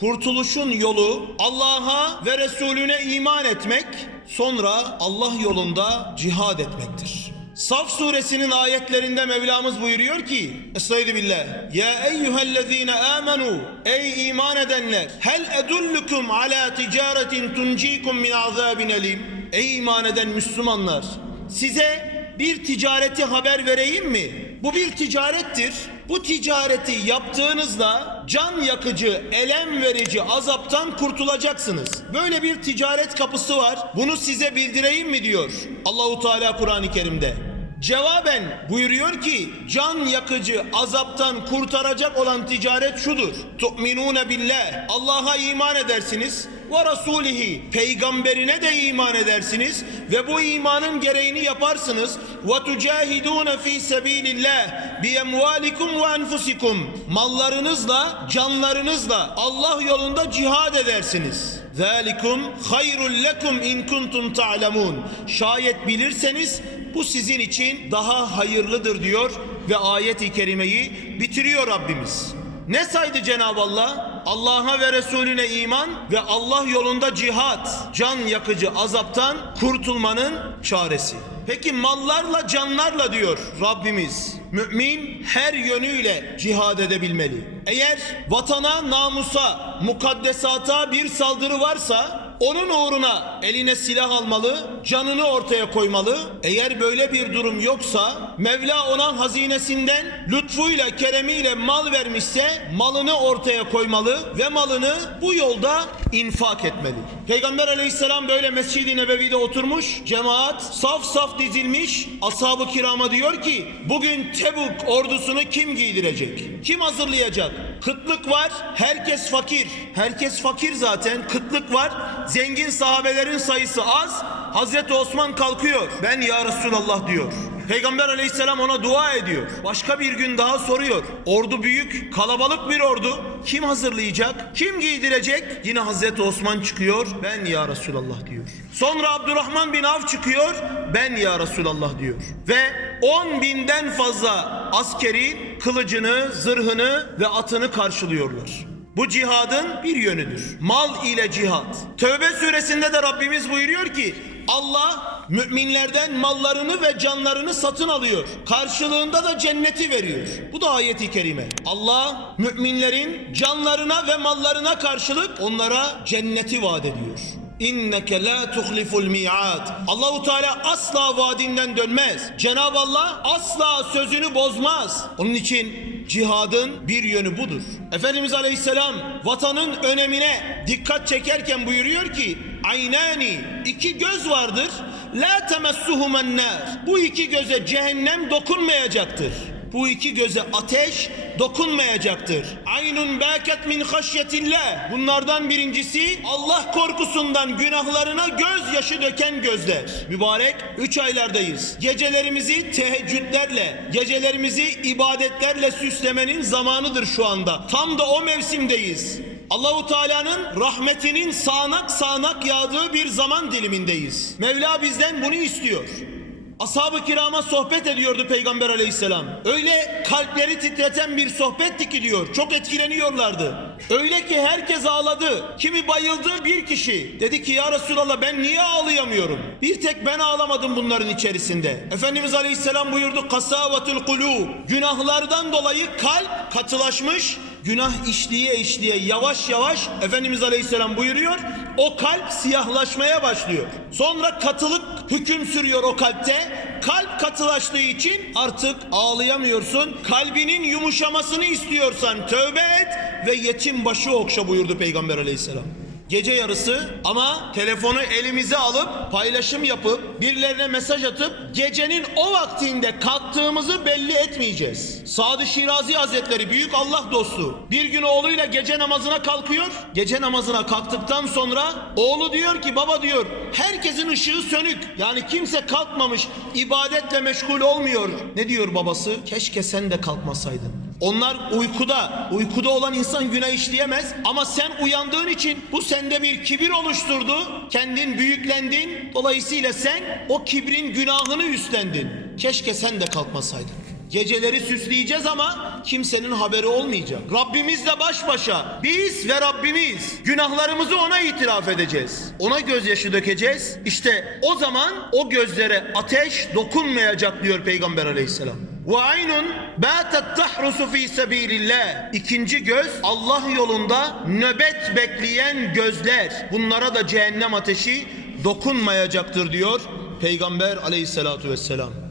Kurtuluşun yolu Allah'a ve Resulüne iman etmek, sonra Allah yolunda cihad etmektir. Saf suresinin ayetlerinde Mevlamız buyuruyor ki Estaizu billah Ya eyyühellezine amenu Ey iman edenler Hel edullukum ala ticaretin tuncikum min azabin elim Ey iman eden Müslümanlar Size bir ticareti haber vereyim mi? Bu bir ticarettir. Bu ticareti yaptığınızda can yakıcı, elem verici azaptan kurtulacaksınız. Böyle bir ticaret kapısı var. Bunu size bildireyim mi diyor Allahu Teala Kur'an-ı Kerim'de. Cevaben buyuruyor ki can yakıcı azaptan kurtaracak olan ticaret şudur. Tu'minune billah. Allah'a iman edersiniz ve rasulihi peygamberine de iman edersiniz ve bu imanın gereğini yaparsınız ve tucahidun fi sabilillah bi emvalikum ve enfusikum mallarınızla canlarınızla Allah yolunda cihad edersiniz. Zalikum hayrul lekum in kuntum ta'lemun. Şayet bilirseniz bu sizin için daha hayırlıdır diyor ve ayet-i kerimeyi bitiriyor Rabbimiz. Ne saydı Cenab-ı Allah? Allah'a ve Resulüne iman ve Allah yolunda cihat, can yakıcı azaptan kurtulmanın çaresi. Peki mallarla canlarla diyor Rabbimiz. Mümin her yönüyle cihad edebilmeli. Eğer vatana, namusa, mukaddesata bir saldırı varsa onun uğruna eline silah almalı, canını ortaya koymalı. Eğer böyle bir durum yoksa Mevla ona hazinesinden lütfuyla, keremiyle mal vermişse malını ortaya koymalı ve malını bu yolda infak etmeli. Peygamber aleyhisselam böyle Mescid-i Nebevi'de oturmuş, cemaat saf saf dizilmiş, ashab-ı kirama diyor ki bugün Tebuk ordusunu kim giydirecek? Kim hazırlayacak? Kıtlık var, herkes fakir. Herkes fakir zaten, kıtlık var. Zengin sahabelerin sayısı az. Hazreti Osman kalkıyor. Ben ya Resulallah diyor. Peygamber aleyhisselam ona dua ediyor. Başka bir gün daha soruyor. Ordu büyük, kalabalık bir ordu. Kim hazırlayacak? Kim giydirecek? Yine Hazreti Osman çıkıyor. Ben ya Resulallah diyor. Sonra Abdurrahman bin Avf çıkıyor. Ben ya Resulallah diyor. Ve 10 binden fazla askeri kılıcını, zırhını ve atını karşılıyorlar. Bu cihadın bir yönüdür. Mal ile cihat. Tövbe suresinde de Rabbimiz buyuruyor ki Allah müminlerden mallarını ve canlarını satın alıyor. Karşılığında da cenneti veriyor. Bu da ayeti kerime. Allah müminlerin canlarına ve mallarına karşılık onlara cenneti vaat ediyor. İnneke la tuhliful mi'at. Allahu Teala asla vaadinden dönmez. Cenab-ı Allah asla sözünü bozmaz. Onun için cihadın bir yönü budur. Efendimiz Aleyhisselam vatanın önemine dikkat çekerken buyuruyor ki Aynani iki göz vardır. La temessuhumen nar. Bu iki göze cehennem dokunmayacaktır. Bu iki göze ateş dokunmayacaktır. Aynun baket min haşyetillah. Bunlardan birincisi Allah korkusundan günahlarına gözyaşı döken gözler. Mübarek 3 aylardayız. Gecelerimizi teheccüdlerle, gecelerimizi ibadetlerle süslemenin zamanıdır şu anda. Tam da o mevsimdeyiz. Allahu Teala'nın rahmetinin sağanak sağanak yağdığı bir zaman dilimindeyiz. Mevla bizden bunu istiyor. Ashab-ı kirama sohbet ediyordu Peygamber aleyhisselam. Öyle kalpleri titreten bir sohbetti ki diyor. Çok etkileniyorlardı. Öyle ki herkes ağladı. Kimi bayıldı bir kişi. Dedi ki ya Resulallah ben niye ağlayamıyorum? Bir tek ben ağlamadım bunların içerisinde. Efendimiz aleyhisselam buyurdu. Kasavatul kulu. Günahlardan dolayı kalp katılaşmış. Günah işliye işliye yavaş yavaş Efendimiz Aleyhisselam buyuruyor. O kalp siyahlaşmaya başlıyor. Sonra katılık hüküm sürüyor o kalpte. Kalp katılaştığı için artık ağlayamıyorsun. Kalbinin yumuşamasını istiyorsan tövbe et ve yetim başı okşa buyurdu Peygamber Aleyhisselam. Gece yarısı ama telefonu elimize alıp paylaşım yapıp birilerine mesaj atıp gecenin o vaktinde kalktığımızı belli etmeyeceğiz. Sadı Şirazi Hazretleri büyük Allah dostu bir gün oğluyla gece namazına kalkıyor. Gece namazına kalktıktan sonra oğlu diyor ki baba diyor herkesin ışığı sönük. Yani kimse kalkmamış ibadetle meşgul olmuyor. Ne diyor babası? Keşke sen de kalkmasaydın. Onlar uykuda, uykuda olan insan günah işleyemez ama sen uyandığın için bu sende bir kibir oluşturdu. Kendin büyüklendin. Dolayısıyla sen o kibrin günahını üstlendin. Keşke sen de kalkmasaydın. Geceleri süsleyeceğiz ama kimsenin haberi olmayacak. Rabbimizle baş başa. Biz ve Rabbimiz. Günahlarımızı ona itiraf edeceğiz. Ona gözyaşı dökeceğiz. İşte o zaman o gözlere ateş dokunmayacak diyor Peygamber aleyhisselam. Ve aynun bâtet tahrusu fî sebîlillah. İkinci göz Allah yolunda nöbet bekleyen gözler. Bunlara da cehennem ateşi dokunmayacaktır diyor Peygamber aleyhissalatu vesselam.